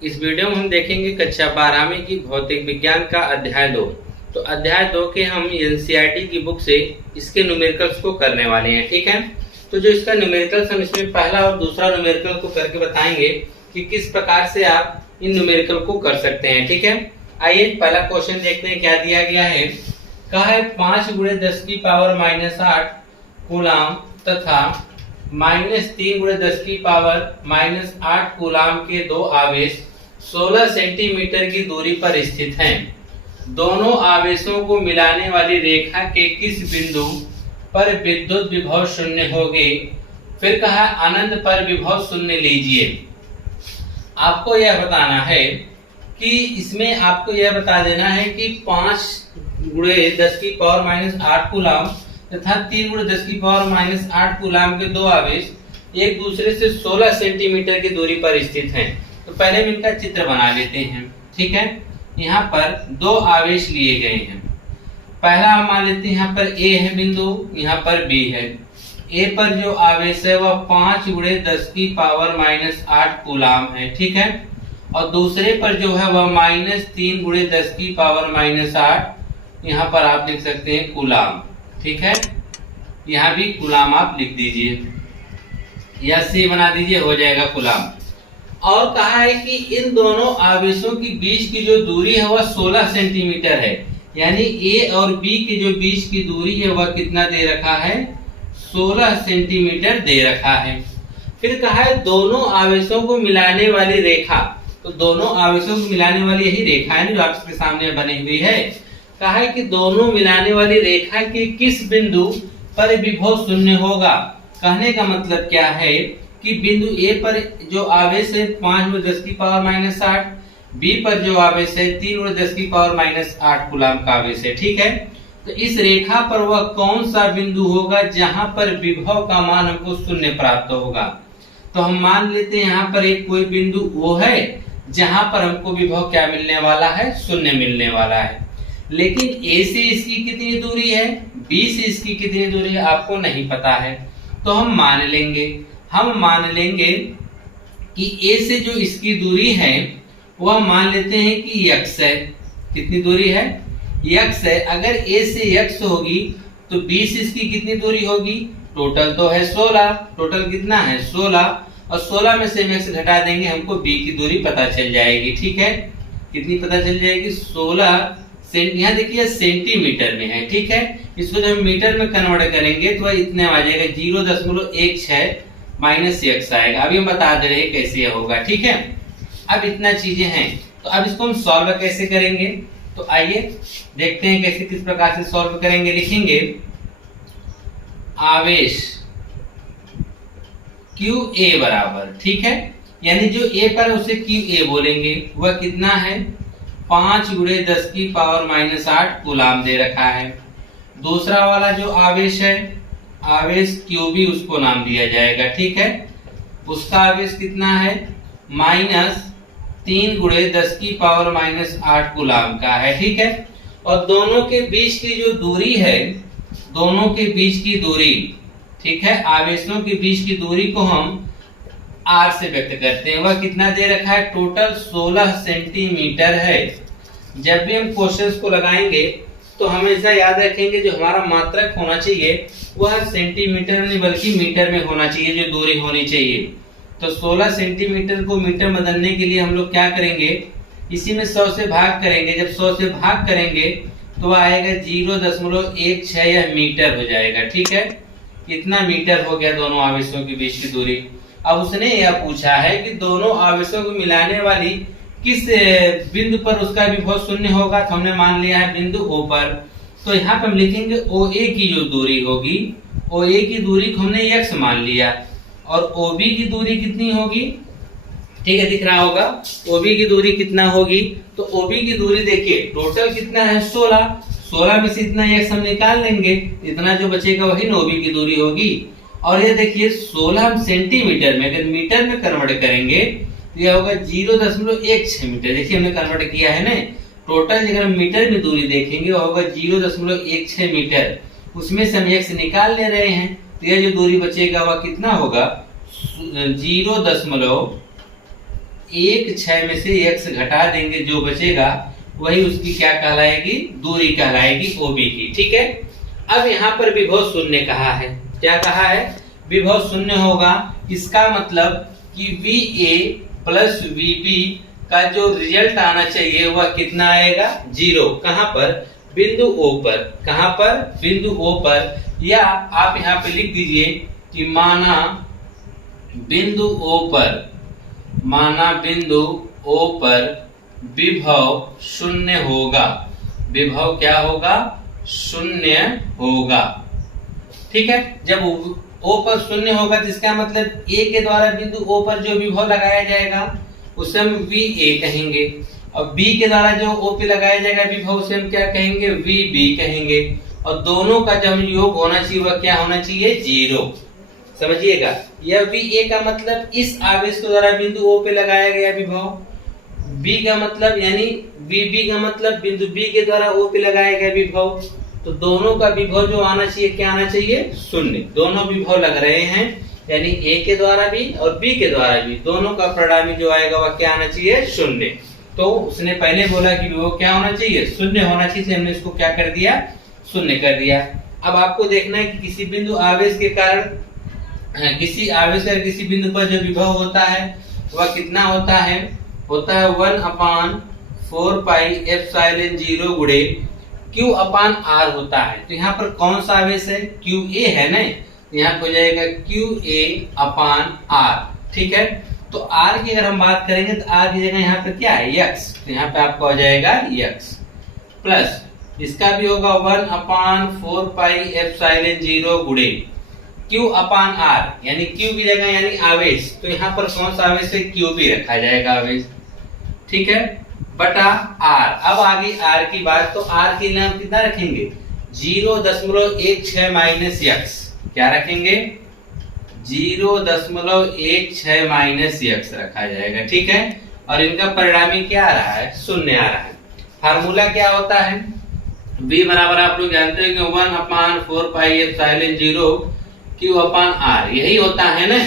इस वीडियो में हम देखेंगे कक्षा 12वीं की भौतिक विज्ञान का अध्याय 2। तो अध्याय 2 के हम एनसीईआरटी की बुक से इसके न्यूमेरिकल्स को करने वाले हैं। ठीक है, तो जो इसका न्यूमेरिकल्स हम इसमें पहला और दूसरा न्यूमेरिकल को करके बताएंगे कि किस प्रकार से आप इन न्यूमेरिकल को कर सकते हैं। ठीक है, आइए पहला क्वेश्चन देखते हैं क्या दिया गया है। कहा है 5 × 10⁻⁸ कूलाम तथा -3 × 10⁻⁸ कूलाम के दो आवेश 16 सेंटीमीटर की दूरी पर स्थित हैं। दोनों आवेशों को मिलाने वाली रेखा के किस बिंदु पर विद्युत विभव शून्य होगी। फिर कहा अनंत पर विभव शून्य लीजिए। आपको यह बताना है कि इसमें आपको यह बता देना है कि 5 × 10⁻⁸ कूलाम तथा 3 × 10⁻⁸ कूलाम के दो आवेश एक दूसरे से 16 सेंटीमीटर की दूरी पर स्थित हैं। तो पहले हम इनका चित्र बना लेते हैं। ठीक है, यहाँ पर दो आवेश लिए गए हैं। पहला हम मान लेते हैं यहाँ पर A है बिंदु, यहाँ पर B है। A पर जो आवेश है वह 5 × 10⁻⁸ कूलाम है। ठीक है, और दूसरे पर जो है वह -3 × 10⁻⁸, यहाँ पर आप लिख सकते हैं कूलाम। ठीक है, यहाँ भी कूलाम आप लिख दीजिए या C बना दीजिए, हो जाएगा कूलाम। और कहा है कि इन दोनों आवेशों के बीच की जो दूरी है वह 16 सेंटीमीटर है, यानी A और B के जो बीच की दूरी है वह कितना दे रखा है, 16 सेंटीमीटर दे रखा है। फिर कहा है दोनों आवेशों को मिलाने वाली रेखा, तो दोनों आवेशों को मिलाने वाली यही रेखा है जो आपके सामने बनी हुई है। कहा है कि दोनों मिलाने वाली रेखा के किस बिंदु पर विभव शून्य होगा। कहने का मतलब क्या है कि बिंदु A पर जो आवेश है 5 × 10⁻⁸, B पर जो आवेश है 3 × 10⁻⁸ कूलाम का आवेश है। ठीक है, तो इस रेखा पर वह कौन सा बिंदु होगा जहां पर विभव का मान हमको शून्य प्राप्त होगा। तो हम मान लेते हैं यहाँ पर एक कोई बिंदु वो है जहां पर हमको विभव क्या मिलने वाला है, शून्य मिलने वाला है। लेकिन A से इसकी कितनी दूरी है, B से इसकी कितनी दूरी है, आपको नहीं पता है। तो हम मान लेंगे कि A से जो इसकी दूरी है वह मान लेते हैं कि x है। कितनी दूरी है, x है। अगर A से x होगी तो B से इसकी कितनी दूरी होगी, टोटल तो है 16, टोटल कितना है 16, और 16 में से हम x घटा देंगे, हमको B की दूरी पता चल जाएगी। ठीक है, कितनी पता चल जाएगी, 16 यहाँ देखिए सेंटीमीटर में है। ठीक है, इसको जब हम मीटर में कन्वर्ट करेंगे तो इतने आ जाएगा 0.16 - x आएगा। अभी हम बता दे रहे हैं कैसे यह होगा। ठीक है, अब इतना चीजें हैं, तो अब इसको हम सॉल्व कैसे करेंगे, तो आइए देखते हैं कैसे किस प्रकार से सॉल्व करेंगे। लिखेंगे आवेश QA बराबर, ठीक है, यानी जो A पर उसे QA बोलेंगे, वह कितना है 5 × 10⁻⁸ कूलाम दे रखा है। दूसरा वाला जो आवेश है, आवेश QB उसको नाम दिया जाएगा। ठीक है, उसका आवेश कितना है, -3 × 10⁻⁸ कूलाम का है। ठीक है, और दोनों के बीच की जो दूरी है, दोनों के बीच की दूरी, ठीक है, आवेशों के बीच की दूरी को हम R से व्यक्त करते हैं। वह कितना दे रखा है, टोटल 16 सेंटीमीटर है। जब भी हम क्वेश्चंस को लगाएंगे तो हमेशा याद रखेंगे जो हमारा मात्रक होना चाहिए वह सेंटीमीटर नहीं बल्कि मीटर में होना चाहिए, जो दूरी होनी चाहिए। तो 16 सेंटीमीटर को मीटर में बदलने के लिए हम लोग क्या करेंगे, इसी में 100 से भाग करेंगे। जब 100 से भाग करेंगे तो आएगा 0.16, यह मीटर हो जाएगा। ठीक है, इतना मीटर हो गया दोनों आवेशों के बीच की दूरी। अब उसने यह पूछा है कि दोनों आवेशों को मिलाने वाली किस बिंदु पर उसका विभव शून्य होगा। तो हमने मान लिया है बिंदु O पर, तो यहाँ पे हम लिखेंगे OA की जो दूरी होगी, OA की दूरी को हमने x मान लिया, और OB की दूरी कितनी होगी, ठीक है, दिख रहा होगा OB की दूरी कितना होगी। तो OB की दूरी देखिए टोटल कितना है 16 में से इतना x हम निकाल लेंगे, इतना जो बचेगा वही OB की दूरी होगी। और ये देखिए 16 सेंटीमीटर में अगर मीटर में कन्वर्ट करेंगे तो यह होगा 0.16 मीटर। देखिए हमने कन्वर्ट किया है ना, टोटल अगर हम मीटर में दूरी देखेंगे वो होगा 0.16 मीटर। उसमें से हम x निकाल ले रहे हैं, तो यह जो दूरी बचेगा वह कितना होगा, 0.16 1 6 में से x घटा देंगे, जो बचेगा वही उसकी क्या कहलाएगी, दूरी कहलाएगी OB की। ठीक है, अब यहाँ पर विभव शून्य कहा है। क्या कहा है, विभव शून्य होगा। इसका मतलब कि VA प्लस VB का जो रिजल्ट आना चाहिए वह कितना आएगा, 0। कहां पर, बिंदु O पर। कहां पर, बिंदु O पर। या आप यहाँ पे लिख दीजिए कि माना बिंदु O पर विभव शून्य होगा। विभव क्या होगा, शून्य होगा। ठीक है, जब O पर शून्य होगा तो इसका मतलब A के द्वारा बिंदु O पर जो विभव लगाया जाएगा उसे हम VA कहेंगे, और B के द्वारा जो O पे लगाया जाएगा विभव उसे हम क्या कहेंगे, VB कहेंगे। और दोनों का जब योग होना चाहिए वह क्या होना चाहिए, 0। समझिएगा, यह VA का मतलब इस आवेश के द्वारा बिंदु O पे लगाया गया विभव, B का मतलब यानी VB का मतलब बिंदु B के द्वारा O पे लगाया गया विभव। तो दोनों का विभव जो आना चाहिए, क्या आना चाहिए, 0। दोनों विभव लग रहे हैं, यानी A के द्वारा भी और B के द्वारा भी, दोनों का परिणामी जो आएगा वह क्या आना चाहिए, 0। तो उसने पहले बोला कि विभव क्या होना चाहिए, 0 होना चाहिए, हमने इसको क्या कर दिया, 0 कर दिया। अब आपको देखना है कि किसी बिंदु आवेश के कारण, किसी आवेश का किसी बिंदु पर जो विभव होता है वह कितना होता है, 1/4 पाई एप्सिलॉन 0 गुणे Q/R होता है। तो यहाँ पर कौन सा आवेश है, QA है ना, यहाँ हो जाएगा QA/R। ठीक है, तो R की अगर हम बात करेंगे तो R की जगह यहाँ पर क्या है, x। तो यहाँ पे आपका हो जाएगा x प्लस इसका भी होगा 1/4 पाई एप्सिलॉन 0 गुणे Q/R, यानी Q की जगह यानी आवेश, तो यहाँ पर कौन सा आवेश है, QB रखा जाएगा आवेश। ठीक है, बटा R। अब आगे R की बात, तो R की नाम कितना रखेंगे, 0.16 माइनस x। क्या रखेंगे, 0.16 माइनस x रखा जाएगा। ठीक है, और इनका परिणामी क्या आ रहा है, 0 आ रहा है। फार्मूला क्या होता है, V बराबर आप लोग जानते हैं कि 1/4 पाई एप्सिलॉन 0 Q/R, यही होता है ना।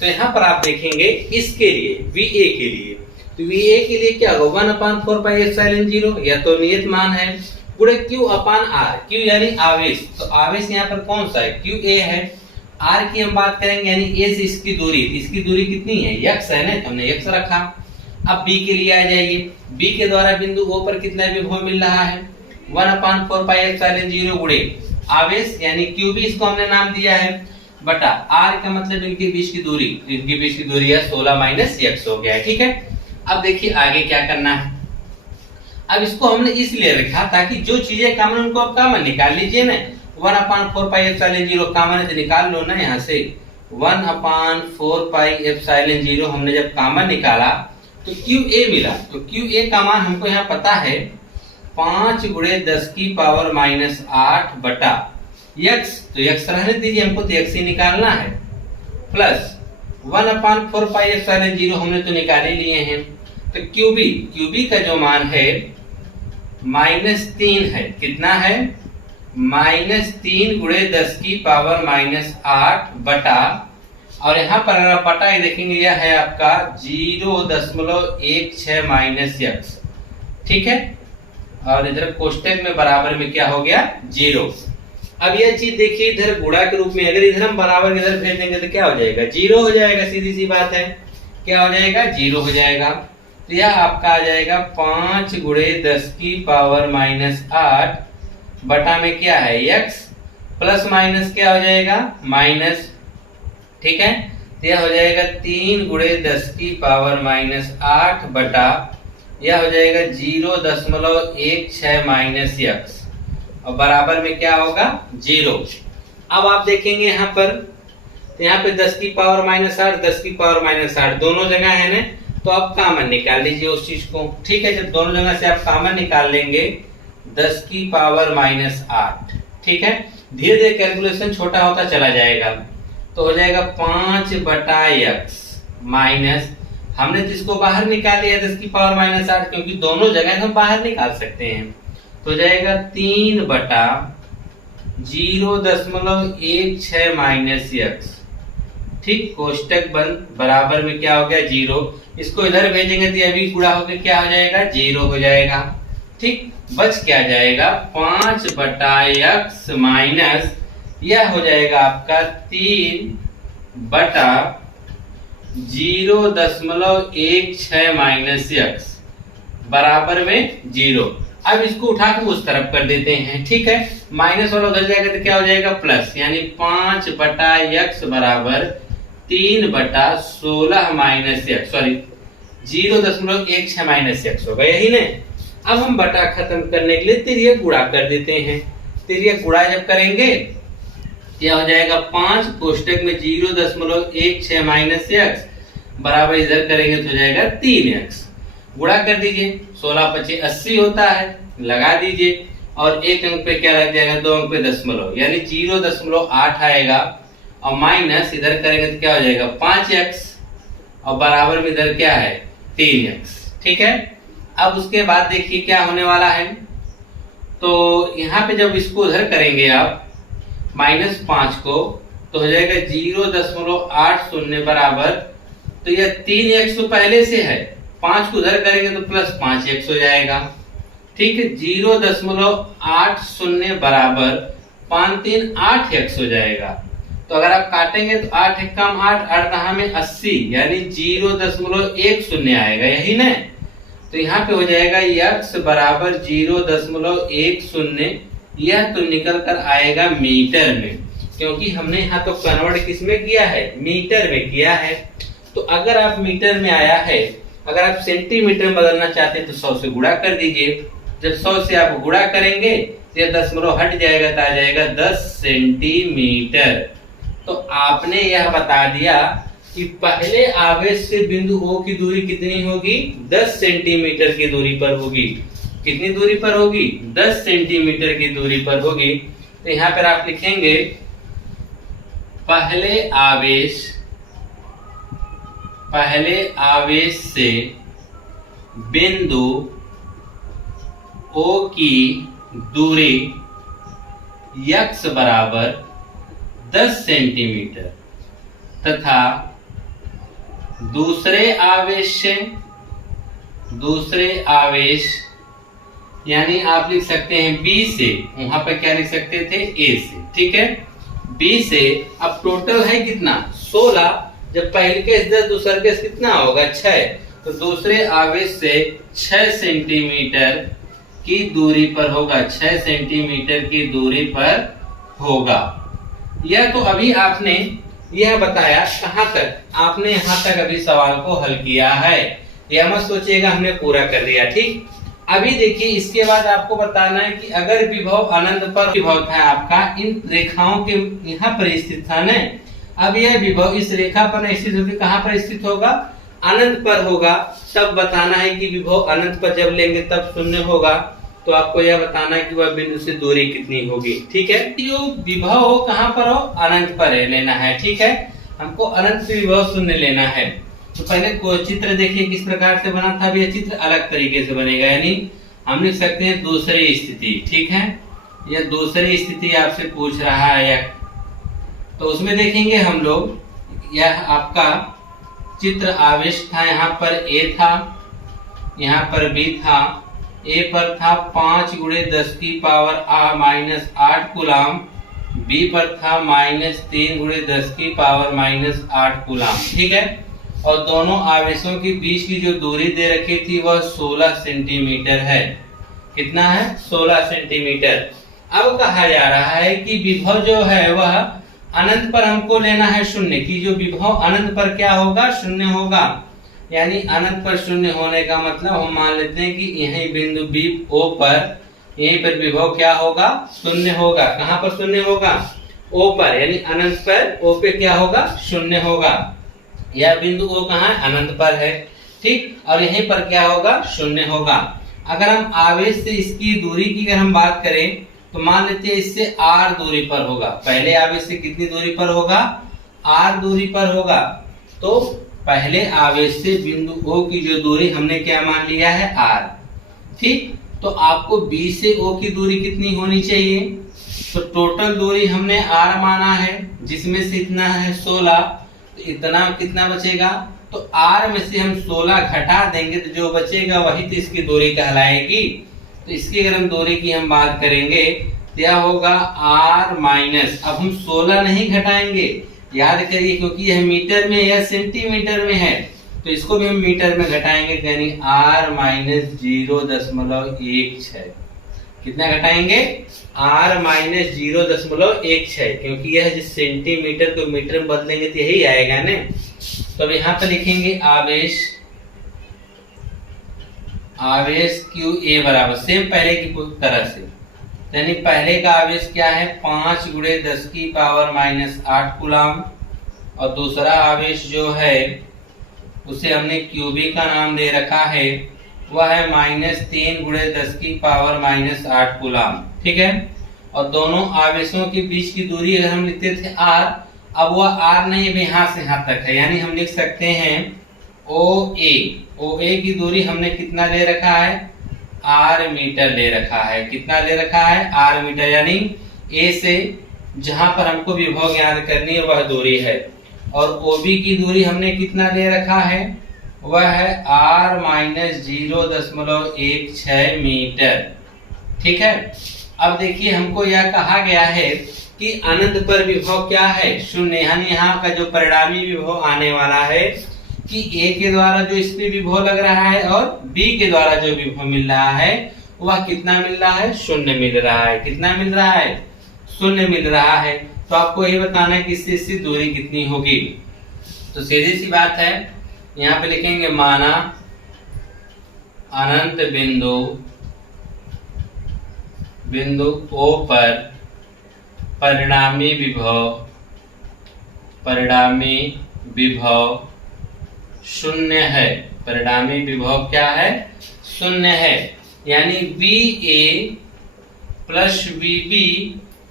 तो यहाँ पर आप देखेंगे इसके लिए, VA के लिए, तो VA के लिए क्या होगा, 1/4 पाई एप्सिलॉन 0, या तो नियत मान है, गुणे Q/R। Q यानी आवेश, तो आवेश यहाँ पर कौन सा है, QA है। R की हम बात करेंगे यानी A से इसकी दूरी कितनी है, x है ना, हमने x रखा। अब B के लिए आ जाइए, B के द्वारा बिंदु O पर कितना विभव मिल रहा है, 1/4 पाई एप्सिलॉन 0 गुणे आवेश यानी QB, इसको हमने नाम दिया है, बटा R का मतलब इनके बीच की दूरी है 16 माइनस x हो गया है। ठीक है, अब देखिए आगे क्या करना है। अब इसको हमने इसलिए रखा ताकि जो चीजें कॉमन उनको आप कॉमन निकाल लीजिए ना। 1/4 पाई एप्सिलॉन 0 कॉमन है तो निकाल लो ना, यहाँ से 1/4 पाई एप्सिलॉन 0 हमने जब कॉमन निकाला तो QA मिला। तो QA का मान हमको यहाँ पता है 5 गुणे 10 की पावर माइनस 8 बटा x, तो x रहने दीजिए, हमको तो x ही निकालना है, प्लस 1/4 पाई एप्सिलॉन 0 हमने तो निकाल ही लिए हैं। तो QB का जो मान है -3 है, कितना है, -3 गुणे 10 की पावर माइनस 8 बटा, और यहाँ पर अगर बटा देखेंगे यह है आपका 0.16 माइनस x। ठीक है, और इधर कोष्टक में बराबर में क्या हो गया, 0। अब यह चीज देखिए इधर गुणा के रूप में, अगर इधर हम बराबर इधर भेज देंगे तो क्या हो जाएगा, 0 हो जाएगा, सीधी सी बात है, क्या हो जाएगा, 0 हो जाएगा। तो यह आपका आ जाएगा 5 गुणे 10 की पावर माइनस 8 बटा में क्या है x, प्लस माइनस क्या हो जाएगा, माइनस। ठीक है, तो यह हो जाएगा 3 गुणे 10 की पावर माइनस 8 बटा, यह हो जाएगा 0.16 माइनस x, और बराबर में क्या होगा, 0। अब आप देखेंगे यहाँ पर, तो यहाँ पे 10 की पावर माइनस 8, 10 की पावर माइनस 8 दोनों जगह है ना, तो आप कॉमन निकाल लीजिए उस चीज को। ठीक है, जब दोनों जगह से आप कॉमन निकाल लेंगे 10 की पावर माइनस 8, ठीक है, धीरे धीरे कैलकुलेशन छोटा होता चला जाएगा, तो हो जाएगा 5 बटा x माइनस, हमने जिसको बाहर निकाल लिया 10 की पावर माइनस 8, क्योंकि दोनों जगह हम बाहर निकाल सकते हैं, तो जाएगा 3 बटा 0.16 माइनस x। ठीक, कोष्टक बंद, बराबर में क्या हो गया 0, इसको इधर भेजेंगे तो ये भी गुणा होकर क्या हो जाएगा 0 हो जाएगा। ठीक, बच क्या जाएगा 5/x माइनस यह हो जाएगा आपका 3/0.16 माइनस x बराबर में 0। अब इसको उठा के उस तरफ कर देते हैं। ठीक है, माइनस वाला उधर जाएगा तो क्या हो जाएगा प्लस, यानी 5/x बराबर 3/16 minus x, sorry 0.16 minus x होगा, यही नहीं। अब हम बटा खत्म करने के लिए तिर्यक गुणा कर देते हैं। तिर्यक गुणा जब करेंगे क्या हो जाएगा 5 कोष्टक में 0.16 माइनस x बराबर इधर करेंगे तो हो जाएगा 3x। गुणा कर दीजिए, 16×5 80 होता है, लगा दीजिए और एक अंक पे क्या लग जाएगा 2 अंक पे दशमलव, यानी 0.8 आएगा और माइनस इधर करेंगे तो क्या हो जाएगा 5x और बराबर में इधर क्या है 3x। ठीक है, अब उसके बाद देखिए क्या होने वाला है, तो यहाँ पे जब इसको उधर करेंगे आप -5 को तो हो जाएगा 0.80 बराबर, तो यह 3x तो पहले से है, 5 को उधर करेंगे तो प्लस 5x हो जाएगा। ठीक है, 0.80 बराबर 5 3 8x हो जाएगा। तो अगर आप काटेंगे तो 8 1 8, 8 कहाँ में 80, यानी 0.10 आएगा, यही ना। तो यहाँ पे हो जाएगा x बराबर 0.10, यह तो निकल कर आएगा मीटर में, क्योंकि हमने यहाँ तो कन्वर्ट किस में किया है, मीटर में किया है। तो अगर आप मीटर में आया है, अगर आप सेंटीमीटर में बदलना चाहते हैं तो 100 से गुणा कर दीजिए। जब 100 से आप गुणा करेंगे तो यह दशमलव हट जाएगा तो आ जाएगा 10 सेंटीमीटर। तो आपने यह बता दिया कि पहले आवेश से बिंदु O की दूरी कितनी होगी, 10 सेंटीमीटर की दूरी पर होगी। कितनी दूरी पर होगी, 10 सेंटीमीटर की दूरी पर होगी। तो यहाँ पर आप लिखेंगे पहले आवेश से बिंदु O की दूरी x बराबर 10 सेंटीमीटर तथा दूसरे आवेश यानी आप लिख सकते हैं B से, वहां पर क्या लिख सकते थे A से। ठीक है, B से अब टोटल है कितना 16, जब पहले केस 10 दूसरा केस कितना होगा 6, तो दूसरे आवेश से 6 सेंटीमीटर की दूरी पर होगा, 6 सेंटीमीटर की दूरी पर होगा। यह तो अभी आपने यह बताया, कहां तक आपने यहां तक अभी सवाल को हल किया है, यह मत सोचिएगा हमने पूरा कर दिया। ठीक, अभी देखिए इसके बाद आपको बताना है कि अगर विभव अनंत पर विभव था आपका, इन रेखाओं के यहाँ पर स्थित था न, अब यह विभव इस रेखा पर स्थित होकर कहाँ पर स्थित होगा, अनंत पर होगा। तब बताना है कि विभव अनंत पर जब लेंगे तब शून्य होगा, तो आपको यह बताना है कि वह बिंदु से दूरी कितनी होगी। ठीक है, जो विभव हो कहाँ पर हो, अनंत पर है लेना है। ठीक है, हमको अनंत से विभव शून्य लेना है। तो पहले को चित्र देखिए किस प्रकार से बना था, यह चित्र अलग तरीके से बनेगा, यानी हम लिख सकते हैं दूसरी स्थिति। ठीक है, यह दूसरी स्थिति आपसे पूछ रहा है, तो उसमें देखेंगे हम लोग, यह आपका चित्र आवेश था, यहाँ पर A था, यहाँ पर B था। A पर था 5 × 10⁻⁻8 कूलाम, B पर था -3 × 10⁻⁻8 कूलाम। ठीक है, और दोनों आवेशों के बीच की जो दूरी दे रखी थी वह 16 सेंटीमीटर है। कितना है, 16 सेंटीमीटर। अब कहा जा रहा है कि विभव जो है वह अनंत पर हमको लेना है शून्य, की जो विभव अनंत पर क्या होगा, शून्य होगा। यानी अनंत पर शून्य होने का मतलब हम मान लेते हैं कि यही बिंदु B O पर, यहीं पर विभव क्या होगा, शून्य होगा। कहाँ पर शून्य होगा, O पर, यानी अनंत पर O पे क्या होगा, शून्य होगा। यह बिंदु O कहाँ है, अनंत पर है। ठीक, और यहीं पर क्या होगा, शून्य होगा। अगर हम आवेश से इसकी दूरी की अगर हम बात करें तो मान लेते हैं इससे R दूरी पर होगा। पहले आवेश से कितनी दूरी पर होगा, R दूरी पर होगा। तो पहले आवेश से बिंदु O की जो दूरी हमने क्या मान लिया है, R। ठीक, तो आपको B से O की दूरी कितनी होनी चाहिए, तो टोटल दूरी हमने R माना है, जिसमें से इतना है 16, तो इतना कितना बचेगा, तो r में से हम 16 घटा देंगे तो जो बचेगा वही तो इसकी दूरी कहलाएगी। तो इसकी अगर हम दूरी की हम बात करेंगे तो यह होगा r माइनस, अब हम 16 नहीं घटाएंगे, याद करिए क्योंकि यह मीटर में या सेंटीमीटर में है, तो इसको भी हम मीटर में घटाएंगे, यानी r माइनस 0.16। कितना घटाएंगे, r माइनस 0.16, क्योंकि यह जिस सेंटीमीटर को मीटर में बदलेंगे तो यही आएगा ना। तो अब यहाँ पर लिखेंगे आवेश QA बराबर सेम पहले की तरह से, यानी पहले का आवेश क्या है 5 × 10⁻⁸ कूलम, और दूसरा आवेश जो है उसे हमने QB का नाम दे रखा है, वह है -3 × 10⁻⁸ कूलम। ठीक है, और दोनों आवेशों के बीच की दूरी अगर हम लिखते थे r, अब वह r नहीं, अब यहाँ से यहाँ तक है, यानी हम लिख सकते हैं OA की दूरी हमने कितना ले रखा है, r मीटर ले रखा है। कितना ले रखा है, r मीटर, यानी A से जहां पर हमको विभव ज्ञात करनी है वह दूरी है, और OB की दूरी हमने कितना ले रखा है, वह है r माइनस 0.16 मीटर। ठीक है, अब देखिए हमको यह कहा गया है कि अनंत पर विभव क्या है, 0, यानी यहाँ का जो परिणामी विभव आने वाला है कि A के द्वारा जो इस पे विभव लग रहा है और B के द्वारा जो विभव मिल रहा है वह कितना मिल रहा है, 0 मिल रहा है। कितना मिल रहा है, 0 मिल रहा है। तो आपको ये बताना है कि इससे दूरी कितनी होगी। तो सीधी सी बात है, यहाँ पे लिखेंगे माना अनंत बिंदु O पर परिणामी विभव 0 है। परिणामी विभव क्या है, 0 है, यानी VA प्लस VB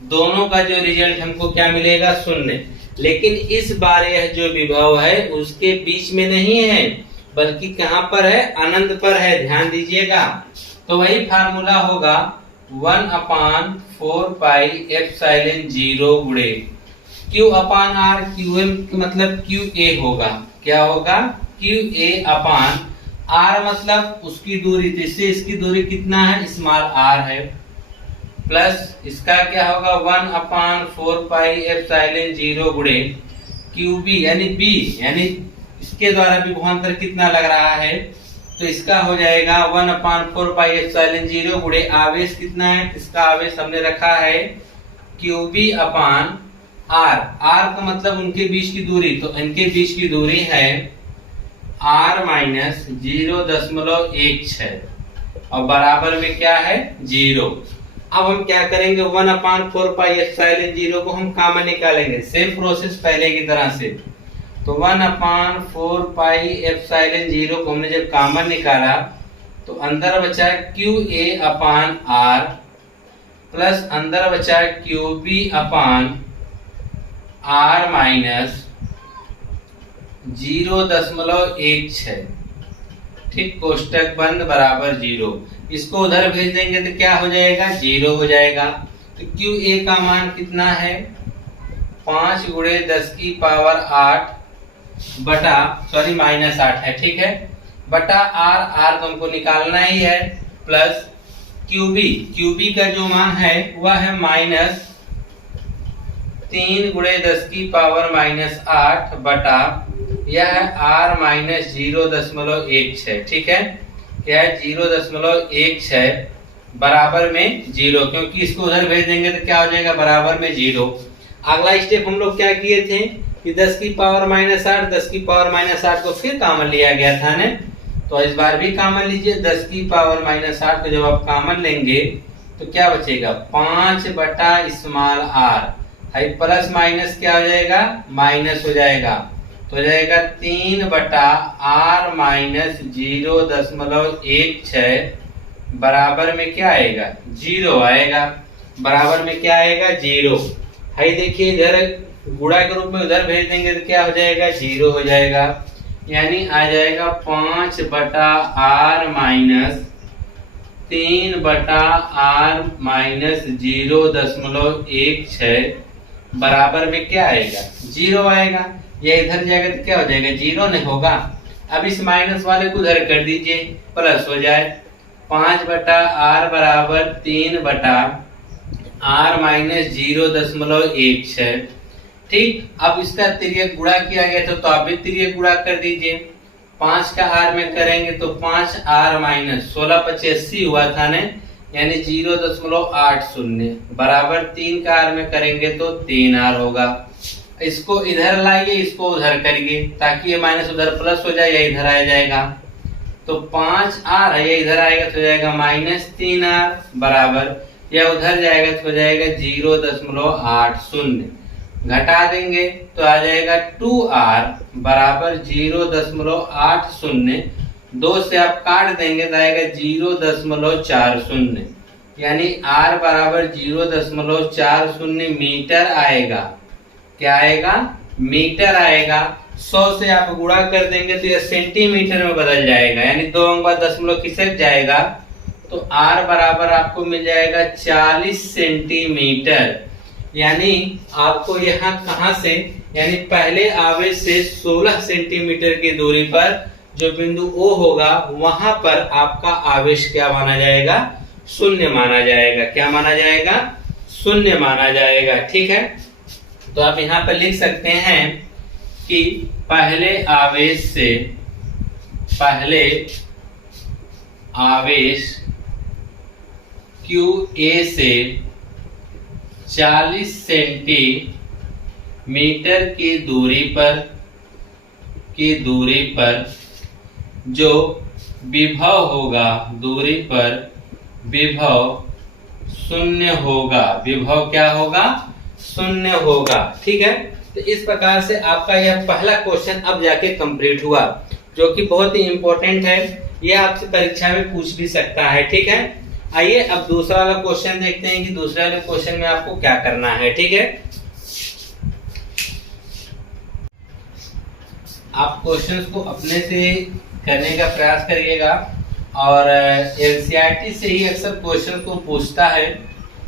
दोनों का जो रिजल्ट हमको क्या मिलेगा, 0। लेकिन इस बार यह जो विभव है उसके बीच में नहीं है, बल्कि कहां पर है, अनंत पर है, ध्यान दीजिएगा। तो वही फार्मूला होगा 1/4 पाई एप्सिलॉन 0 गुणे Q/R, QM मतलब QA होगा। क्या होगा, QA अपान R मतलब उसकी दूरी, तो इससे इसकी दूरी कितना है, स्मॉल r है, प्लस इसका क्या होगा 1/4 पाई एप्सिलॉन 0 गुणे QB यानी B, यानी इसके द्वारा विभवांतर कितना लग रहा है, तो इसका हो जाएगा 1/4 पाई एप्सिलॉन 0 गुणे आवेश कितना है, इसका आवेश हमने रखा है QB अपान R। R का मतलब उनके बीच की दूरी, तो इनके बीच की दूरी है R माइनस 0.16 और बराबर में क्या है, 0। अब हम क्या करेंगे, 1/4 पाई एप्सिलॉन 0 को हम कॉमन निकालेंगे, सेम प्रोसेस पहले की तरह से। तो 1/4 पाई एप्सिलॉन 0 को हमने जब कॉमन निकाला तो अंदर बचा QA अपान R प्लस अंदर बचा QB अपान R माइनस 0.16। ठीक, कोष्टक बंद बराबर 0। इसको उधर भेज देंगे तो क्या हो जाएगा, 0 हो जाएगा। तो QA का मान कितना है, 5 × 10⁸ बटा -8 है। ठीक है, बटा R तो हमको निकालना ही है, प्लस QB का जो मान है वह है -3 × 10⁻⁸ बटा यह है R माइनस 0.16। ठीक है, क्या है 0.16 बराबर में 0, क्योंकि इसको उधर भेज देंगे तो क्या हो जाएगा, बराबर में 0। अगला स्टेप हम लोग क्या किए थे कि 10⁻⁸ को फिर कॉमन लिया गया था ने, तो इस बार भी कॉमन लीजिए। 10⁻⁸ को जब आप कॉमन लेंगे तो क्या बचेगा, 5 बटा स्मॉल r है, प्लस माइनस क्या हो जाएगा, माइनस हो जाएगा, तो हो जाएगा 3 बटा r माइनस 0.16 बराबर में क्या आएगा, 0 आएगा। बराबर में क्या आएगा, 0 है। देखिए इधर गुणा के रूप में उधर भेज देंगे तो क्या हो जाएगा, 0 हो जाएगा, यानी आ जाएगा 5 बटा r माइनस 3 बटा r माइनस 0.16 बराबर में क्या आएगा, 0 आएगा। ये इधर जाएगा तो क्या हो जाएगा, 0 नहीं होगा। अब इस माइनस वाले को उधर कर दीजिए, प्लस हो जाए 5/r बराबर 3/r माइनस 0.16। ठीक, अब इसका तिर्यक गुणा किया गया तो आप भी तिर्यक गुणा कर दीजिए। 5 का r में करेंगे तो 5r माइनस 16/85 हुआ था ने, यानी 0.80 बराबर 3 का r में करेंगे तो 3r होगा। इसको इधर लाइए, इसको उधर करिए ताकि ये माइनस उधर प्लस हो जाए, या इधर आ जाएगा तो 5r है, ये इधर आएगा तो हो जाएगा -3r बराबर, या उधर जाएगा तो हो जाएगा 0.80। घटा देंगे तो आ जाएगा 2r बराबर 0.80। 2 से आप काट देंगे तो आएगा 0.40, यानी r बराबर 0.40 मीटर आएगा। क्या आएगा, मीटर आएगा। 100 से आप गुणा कर देंगे तो यह सेंटीमीटर में बदल जाएगा, यानी 2 अंक बाद दशमलव खिसक जाएगा तो r बराबर आपको मिल जाएगा 40 सेंटीमीटर। यानी आपको यहाँ कहाँ से, यानी पहले आवेश से 16 सेंटीमीटर की दूरी पर जो बिंदु O होगा वहां पर आपका आवेश क्या माना जाएगा, शून्य माना जाएगा। क्या माना जाएगा, शून्य माना जाएगा। ठीक है, तो आप यहाँ पर लिख सकते हैं कि पहले आवेश QA से 40 सेंटीमीटर की दूरी पर जो विभव होगा, दूरी पर विभव शून्य होगा। विभव क्या होगा, शून्य होगा। ठीक है, तो इस प्रकार से आपका यह पहला क्वेश्चन अब जाके कंप्लीट हुआ, जो कि बहुत ही इंपॉर्टेंट है। यह आपसे परीक्षा में पूछ भी सकता है। ठीक है, आइए अब दूसरा वाला क्वेश्चन देखते हैं कि दूसरे वाले क्वेश्चन में आपको क्या करना है। ठीक है, आप क्वेश्चंस को अपने से करने का प्रयास करिएगा, और एनसीईआरटी से ही अक्सर क्वेश्चन को पूछता है,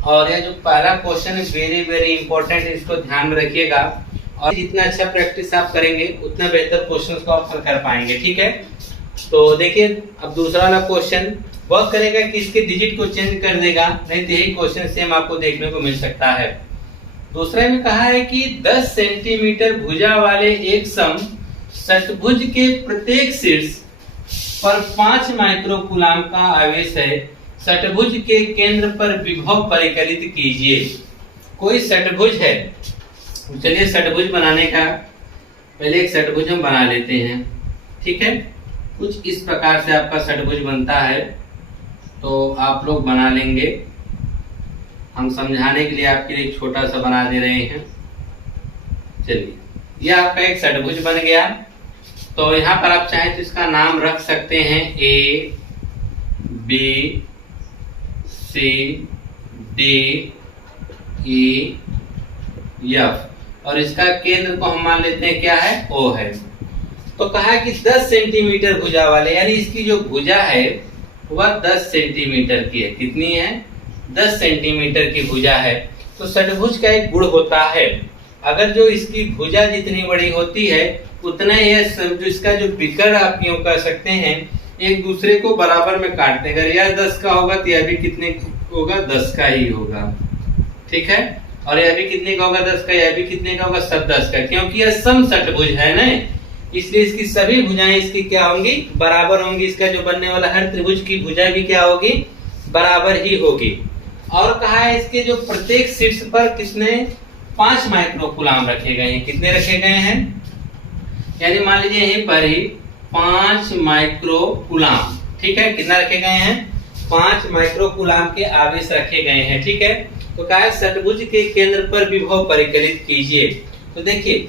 और यह जो पहला क्वेश्चन है वेरी वेरी इंपॉर्टेंट है, इसको ध्यान में रखिएगा। और जितना अच्छा प्रैक्टिस आप करेंगे उतना बेहतर क्वेश्चंस को आप कर पाएंगे। ठीक है, तो देखिए अब दूसरा वाला क्वेश्चन वह करेगा कि इसके डिजिट को चेंज कर देगा, नहीं तो यही क्वेश्चन सेम आपको देखने को मिल सकता है। दूसरे में कहा है कि 10 सेंटीमीटर भुजा वाले एक सम षटभुज के प्रत्येक शीर्ष पर 5 माइक्रोकूलाम का आवेश है। षटभुज के केंद्र पर विभव परिकलित कीजिए। कोई षटभुज है, चलिए षटभुज बनाने का पहले एक षटभुज हम बना लेते हैं। ठीक है, कुछ इस प्रकार से आपका षटभुज बनता है, तो आप लोग बना लेंगे। हम समझाने के लिए आपके लिए छोटा सा बना दे रहे हैं। चलिए, यह आपका एक षटभुज बन गया। तो यहाँ पर आप चाहें तो इसका नाम रख सकते हैं A, B, C, D, E, F, और इसका केंद्र को हम मान लेते हैं क्या है, O है। तो कहा कि 10 सेंटीमीटर भुजा वाले, यानी इसकी जो भुजा है वह 10 सेंटीमीटर की है। कितनी है, 10 सेंटीमीटर की भुजा है। तो षटभुज का एक गुण होता है, अगर जो इसकी भुजा जितनी बड़ी होती है उतना यह जो इसका जो विकर्ण आप यूं कर सकते हैं, एक दूसरे को बराबर में काटते हैं। अगर यह 10 का होगा तो यह भी कितने होगा, 10 का ही होगा। ठीक है, और यह भी कितने का होगा, 10 का, यह भी कितने का होगा, सब 10 का, क्योंकि यह सम षटभुज है ना, इसलिए इसकी सभी भुजाएं इसकी क्या होंगी, बराबर होंगी। इसका जो बनने वाला हर त्रिभुज की भुजा भी क्या होगी, बराबर ही होगी। और कहा है इसके जो प्रत्येक शीर्ष पर किसने 5 माइक्रोकूलाम रखे गए हैं। कितने रखे गए हैं, यानी मान लीजिए यहीं पर ही 5 माइक्रोकूलाम। ठीक है, कितना रखे गए हैं, 5 माइक्रोकूलाम के आवेश रखे गए हैं। ठीक है, तो कहा है षटभुज के केंद्र पर विभव परिकलित कीजिए। तो देखिए,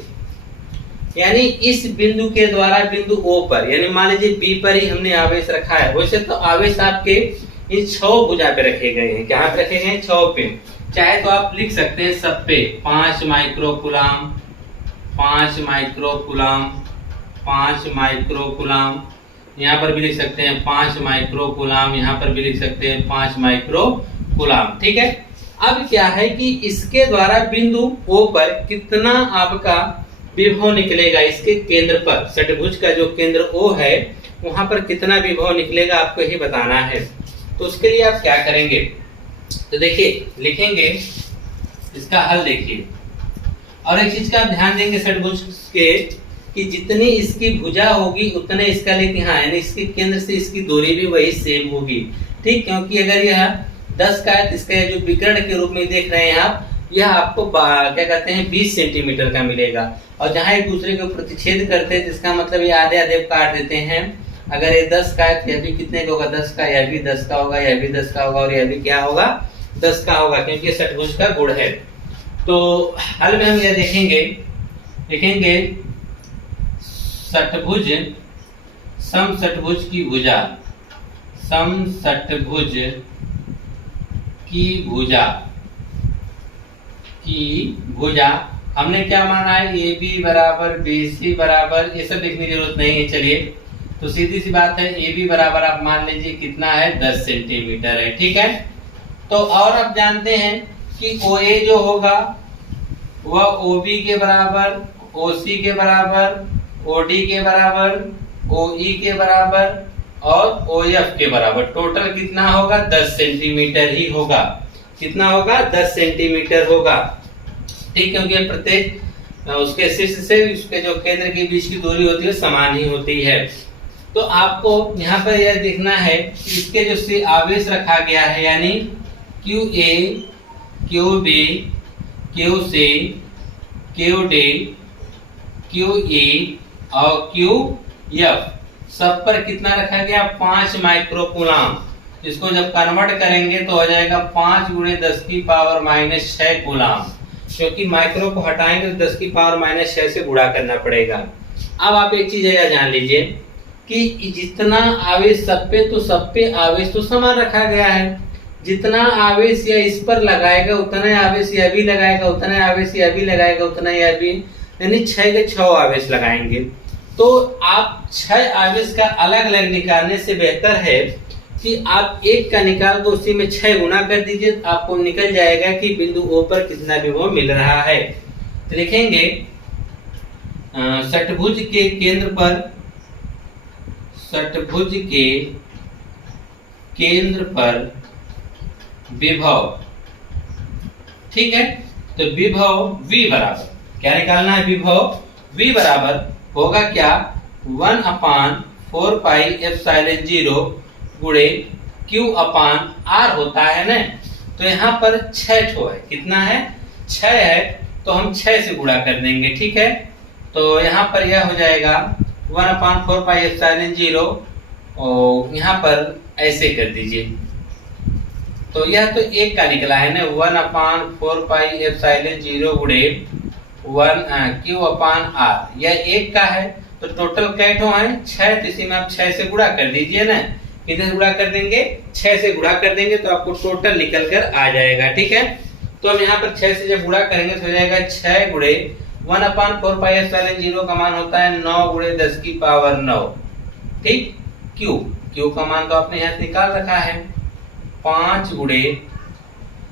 यानी इस बिंदु के द्वारा बिंदु O पर, यानी मान लीजिए B पर ही हमने आवेश रखा है। वैसे तो आवेश आपके इन 6 भुजा पे रखे गए हैं। कहाँ पे रखे गए हैं, 6 पे। चाहे तो आप लिख सकते हैं सब पे 5 माइक्रोकूलाम, 5 माइक्रोकूलाम, 5 माइक्रोकूलाम, यहाँ पर भी लिख सकते हैं 5 माइक्रोकूलाम, यहाँ पर भी लिख सकते हैं 5 माइक्रोकूलाम। ठीक है, अब क्या है कि इसके द्वारा बिंदु O पर कितना आपका विभव निकलेगा इसके केंद्र पर, षटभुज का जो केंद्र O है वहां पर कितना विभव निकलेगा आपको ही बताना है। तो उसके लिए आप क्या करेंगे, तो देखिए लिखेंगे इसका हल देखिए। और एक चीज का आप ध्यान देंगे षटभुज के कि जितनी इसकी भुजा होगी उतने इसका लेकिन हाँ यानी इसके केंद्र से इसकी दूरी भी वही सेम होगी, ठीक। क्योंकि अगर यह 10 का है तो इसका जो विकर्ण के रूप में देख रहे हैं आप, यह आपको क्या कहते हैं 20 सेंटीमीटर का मिलेगा। और जहां एक दूसरे को प्रतिच्छेद करते हैं जिसका मतलब ये आधे आधे काट देते हैं। अगर ये 10 का है तो यह भी कितने का होगा 10 का, यह भी 10 का होगा, यह भी 10 का होगा और यह भी क्या होगा 10 का होगा, क्योंकि ये षटभुज का गुण है। तो हल में हम यह लिखेंगे षटभुज समषटभुज की भुजा, समषटभुज की भुजा हमने क्या माना है, ए बी बराबर बी सी बराबर, ये सब लिखने की जरूरत नहीं है। चलिए तो सीधी सी बात है, ए बी बराबर आप मान लीजिए कितना है 10 सेंटीमीटर है, ठीक है। तो और आप जानते हैं कि ओ ए जो होगा वह ओ बी के बराबर, ओ सी के बराबर, ओ डी के बराबर, ओ ई के बराबर और ओ एफ के बराबर। टोटल कितना होगा 10 सेंटीमीटर ही होगा। कितना होगा 10 सेंटीमीटर होगा, ठीक। क्योंकि प्रत्येक उसके शीर्ष से उसके जो केंद्र के बीच की दूरी होती है समान ही होती है। तो आपको यहाँ पर यह देखना है कि इसके जो से आवेश रखा गया है यानी Q A, Q B, Q C, Q D, Q E और क्यू एफ सब पर कितना रखा गया 5 माइक्रोकूलम। इसको जब कन्वर्ट करेंगे तो हो जाएगा 5 × 10⁻⁻⁶ कूलम, क्योंकि माइक्रो को हटाएंगे तो 10⁻⁻⁶ से गुणा करना पड़ेगा। अब आप एक चीज यह जान लीजिए कि जितना आवेश सब पे आवेश तो समान रखा गया है। जितना आवेश यह इस पर लगाएगा उतना आवेश यह भी लगाएगा, उतना आवेश यह भी लगाएगा, उतना यह भी, यानी 6 के 6 आवेश लगाएंगे। तो आप 6 आवेश का अलग अलग निकालने से बेहतर है कि आप एक का निकाल दो, उसी में 6 गुना कर दीजिए, तो आपको निकल जाएगा कि बिंदु O पर कितना विभव मिल रहा है। तो लिखेंगे षटभुज के केंद्र पर, षटभुज के केंद्र पर विभव, ठीक है। तो विभव V बराबर क्या निकालना है, विभव V बराबर होगा क्या 1/4πε0 गुणे Q/R होता है ना। तो यहाँ पर 6 ठो है, कितना है 6 है, तो हम 6 से गुणा कर देंगे, ठीक है। तो यहाँ पर यह हो जाएगा 1/4πε0 और यहाँ पर ऐसे कर दीजिए। तो यह तो एक का निकला है ना 1/4πε0 गुणे Q/R, यह एक का है। तो टोटल कैट हो है 6, तो इसी में आप 6 से गुणा कर दीजिए ना। कितने से गुणा कर देंगे 6 से गुणा कर देंगे तो आपको टोटल निकल कर आ जाएगा, ठीक है। तो हम यहाँ पर 6 से जब गुणा करेंगे तो हो जाएगा 6 गुणे 1/4πε0 का मान होता है 9 × 10⁹ ठीक। Q का मान तो आपने यहाँ से निकाल रखा है 5 गुणे,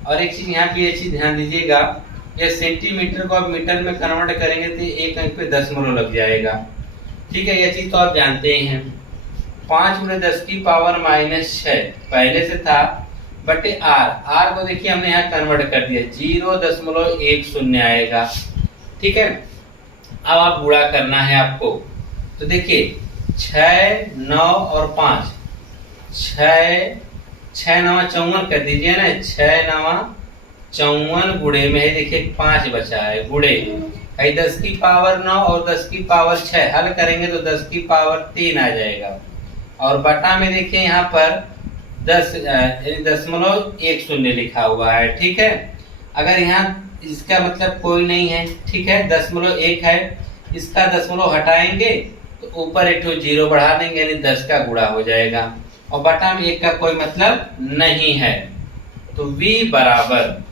और एक चीज यहाँ पे चीज ध्यान दीजिएगा, यह सेंटीमीटर को आप मीटर में कन्वर्ट करेंगे तो एक अंक पे दशमलव लग जाएगा, ठीक है। यह चीज तो आप जानते ही हैं। 5 × 10⁻⁻⁶ पहले से था बटे R को देखिए हमने यहाँ कन्वर्ट कर दिया 0.10 आएगा, ठीक है। अब आप गुणा करना है आपको, तो देखिए 6, 9 और 5, 6 9 54 कर दीजिए ना, 6 9 54 गुणे में है देखिए 5 बचा है, गुणे 10⁻9 और 10⁻6 हल करेंगे तो 10⁻3 आ जाएगा। और बटा में देखिए यहाँ पर 10.10 लिखा हुआ है, ठीक है। अगर यहाँ इसका मतलब कोई नहीं है, ठीक है, 0.1 है, इसका 0 हटाएंगे तो ऊपर एक 0 बढ़ा देंगे यानी 10 का गुणा हो जाएगा, और बटा में 1 का कोई मतलब नहीं है। तो V बराबर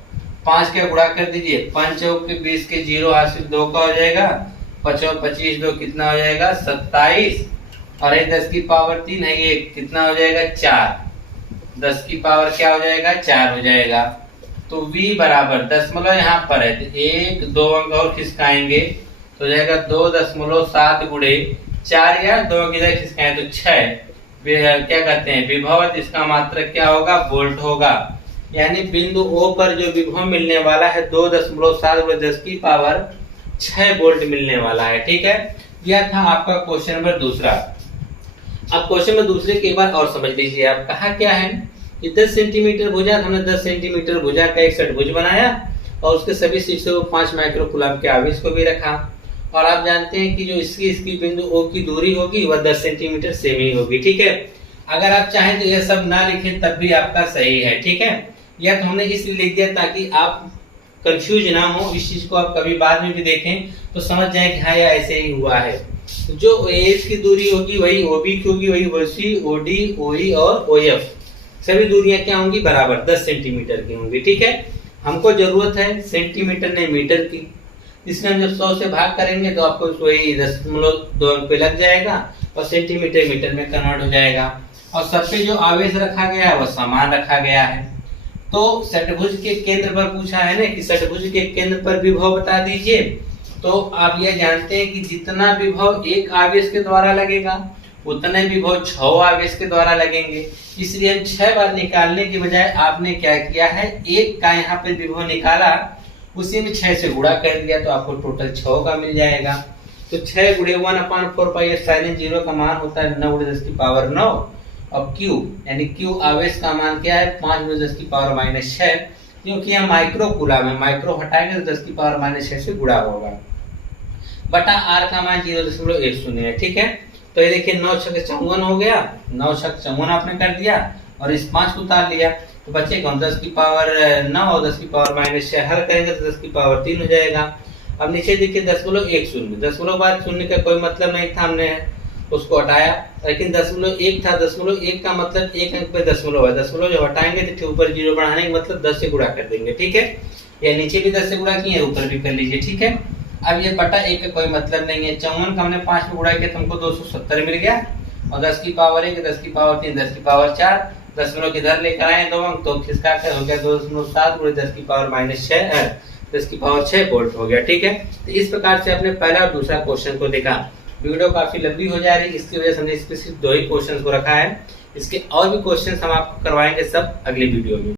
5 का गुणा कर दीजिए, 5 चौक के 20 के 0 हासिल 2 का हो जाएगा, 5 25 2 कितना हो जाएगा 27, और ये 10⁻3 है, ये कितना हो जाएगा 4, 10 की पावर क्या हो जाएगा 4 हो जाएगा। तो V बराबर दशमलव यहाँ पर है तो 1 2 अंक और खिसकाएंगे तो जाएगा 2.7 गुणे 4 या 2 किधर खिसकाएं तो 6। क्या कहते हैं विभव, इसका मात्रक क्या होगा, वोल्ट होगा। यानी बिंदु O पर जो विभव मिलने वाला है 2.7 गुणे 10 की पावर 6 वोल्ट मिलने वाला है। ठीक है, यह था आपका क्वेश्चन नंबर दूसरा। अब क्वेश्चन नंबर दूसरे के एक बार और समझ लीजिए। आप कहा क्या है कि 10 सेंटीमीटर भुजा, हमने 10 सेंटीमीटर भुजा का एक षटभुज बनाया और उसके सभी शीर्षों पर 5 माइक्रो कूलम के आवेश को भी रखा। और आप जानते हैं कि जो इसकी बिंदु O की दूरी होगी वह 10 सेंटीमीटर सेम ही होगी। ठीक है, अगर आप चाहें तो यह सब ना लिखें तब भी आपका सही है। ठीक है, यह तो हमने इसलिए लिख दिया ताकि आप कंफ्यूज ना हो, इस चीज को आप कभी बाद में भी देखें तो समझ जाएं कि हाँ यह ऐसे ही हुआ है। जो AS की दूरी होगी वही OB की होगी, वही OC, OD, OE और OF सभी दूरियां क्या होंगी, बराबर 10 सेंटीमीटर की होंगी। ठीक है, हमको जरूरत है सेंटीमीटर नहीं मीटर की, इसलिए हम जब 100 से भाग करेंगे तो आपको वही 0.2 अंक पे लग जाएगा और सेंटीमीटर मीटर में कन्वर्ट हो जाएगा। और सब पे जो आवेश रखा गया है वह समान रखा गया है। तो षटभुज के केंद्र पर पूछा है ना कि षटभुज के केंद्र पर विभव बता दीजिए। तो आप यह जानते हैं कि जितना विभव एक आवेश के द्वारा लगेगा उतने विभव 6 आवेश के द्वारा लगेंगे। इसलिए हम 6 बार निकालने की बजाय आपने क्या किया है, एक का यहाँ पे विभव निकाला, उसी में 6 से गुणा कर दिया तो आपको टोटल 6 का मिल जाएगा। तो 6 गुणे 1/4πε0 का मान होता है 9 × 10 की पावर 9। और Q यानी Q आवेश का मान क्या है, 5 × 10 की पावर -6, क्योंकि यह माइक्रो कूलम है, माइक्रो हटाएंगे तो 10 की पावर -6 से गुणा होगा, बटा R का मान 0.10 है। ठीक है, तो ये देखिए 9 छक 54 हो गया, 9 छक 54 आपने कर दिया और इस 5 को उतार लिया तो बचेगा 10 की पावर 9 और 10 की पावर -6 हल करेंगे तो 10 की पावर 3 हो जाएगा। अब नीचे देखिए 10.10, 10 बाद शून्य का कोई मतलब नहीं था, हमने उसको हटाया, लेकिन 10.1 था, 10.1 का मतलब एक अंक पे दशमलव है, दशमलव जब हटाएंगे तो ऊपर 0 बढ़ाने का मतलब 10 से गुणा कर देंगे। ठीक है, या नीचे भी 10 से गुणा किए, ऊपर भी कर लीजिए। ठीक है, अब ये बटा 1 का कोई मतलब नहीं है, 54 का हमने 5 में गुणा किया तो हमको 270 मिल गया और 10 की पावर 1, 10 की पावर 3, 10 की पावर 4, दशमलव किधर लेकर आए 2 अंक तो खिसका कर हो गया 2.7 × 10 की पावर -6, 10 की पावर 6 वोल्ट हो गया। ठीक है, तो इस प्रकार से आपने पहला और दूसरा क्वेश्चन को देखा। वीडियो काफी लंबी हो जा रही है, इसकी वजह से हमने इसमें सिर्फ 2 ही क्वेश्चन को रखा है। इसके और भी क्वेश्चन हम आपको करवाएंगे सब अगली वीडियो में।